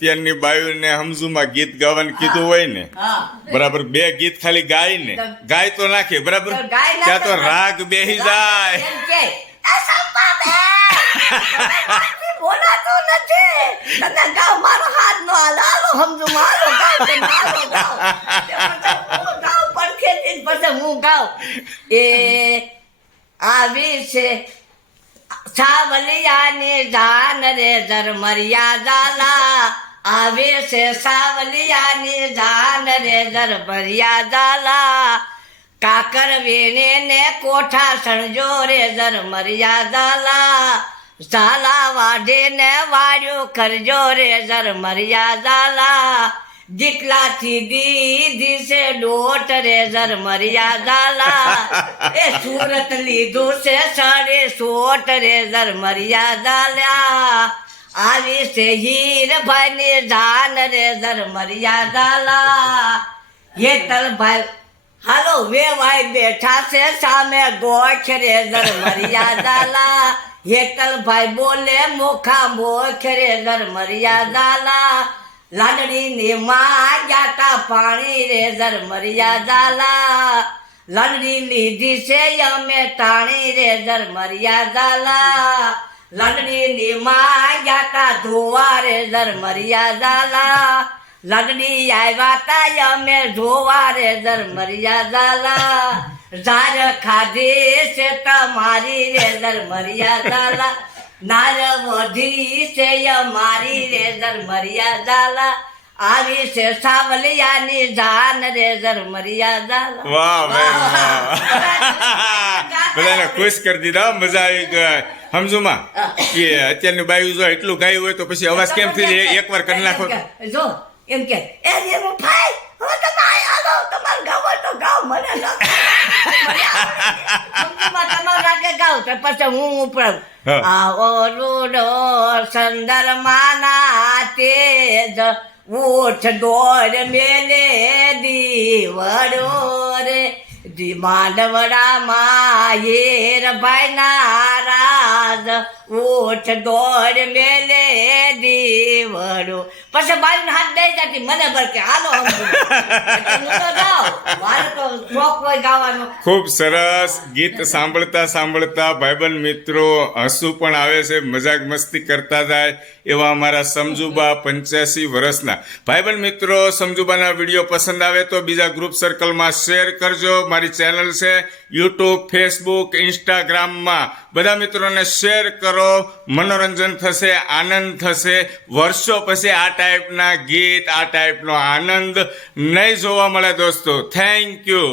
અત્યારની બાયુને સમજુમાં ગીત ગાવાનું કીધું હોય ને બરાબર, બે ગીત ખાલી ગાય ને ગાય તો નાખે બરાબર, ત્યાં તો રાગ બેહી જાય. બોલાતો નથી તને ગાવ મારો હાથ નો હાલો સમજુ મારો ગાવ પડખેથી પછી હું ગાવ એ આવી છે સાવલિયાની જાન રે ઝરમરિયા ઝાલા, આવે છે સાવલિયાની જાન રે ઝરમરિયા ઝાલા, કાકર વેણે ને કોઠા સણજો રે ઝરમરિયા ઝાલા, ઝાલા વાઢે ને વાડ્યો કરજો રે ઝરમરિયા ઝાલા, દીકલાથી દીધી છે ડોટ રે ઝરમરિયા ઝાલા, એ સુરત લીધું છે સાડે સોટ રે ઝરમરિયા ઝાલા, આવી છે હીરભાઈ ની જાન રે ઝરમરિયા ઝાલા, હેતલભાઈ હાલો વેવાય બેઠા છે સામે ગોખ રે ઝરમરિયા ઝાલા, હેતલભાઈ બોલે મોખા મોખ રે ઝરમરિયા ઝાલા, લાડણીની માં જાતા પાણી રે ઝરમરિયા ઝાલા, લાડણી લીધી છે અમે ટાણી રે ઝરમરિયા ઝાલા, લાડણીની માં જાતા ધોવા રે ઝરમરિયા ઝાલા, લાડણી આવ્યા તા અમે ધોવા રે ઝરમરિયા ઝાલા, ઝાર ખાધી છે તમારી રે ઝરમરિયા ઝાલા, નાર વધી છે અમારી રે ઝરમરિયા ઝાલા, આવી છે સાવલિયાની જાન રે ઝરમરિયા ઝાલા. વાહ ભાઈ બધાને ખુશ કરી દીધા, મજા આવી ગઈ. સમજુમાં કે અત્યારની બાયુ જો એટલું ગાયું હોય તો પછી અવાજ કેમ થઈ જાય, એકવાર કરી નાખો જો એમ કે એ રેમો ભાઈ હવે તમે આવો તમાર ગાવ તો ગાવ મને તમાર રાગે ગાવ તો પછી હું ઉપર આવો રૂડો સંદર માના તેજ ઉઠ દોડ મેલે દીવડો રે દી માંડવડા માયેર ભાઈ નારાજ ઉઠ દોડ મેલે દીવડો, પછી બાજુ હાથ દઈ જતી મને બર કે હાલો હું તો ગાવ મારે તો શોખ હોય ગાવાનો. ખૂબ સરસ ગીત સાંભળતા સાંભળતા ભાઈબંધ મિત્રો હસવું પણ આવે છે, મજાક મસ્તી કરતા જાય એવા અમારા સમજુબા 85 વર્ષના ભાઈબંધ મિત્રો. સમજુબાના વિડીયો પસંદ આવે તો બીજા ગ્રુપ સર્કલમાં શેર કરજો. મારી ચેનલ છે યુટ્યુબ, ફેસબુક, ઇન્સ્ટાગ્રામમાં બધા મિત્રોને શેર કરો. મનોરંજન થશે, આનંદ થશે. વર્ષો પછી આ ટાઈપના ગીત, આ ટાઈપનો આનંદ નહીં જોવા મળે દોસ્તો. Thank you.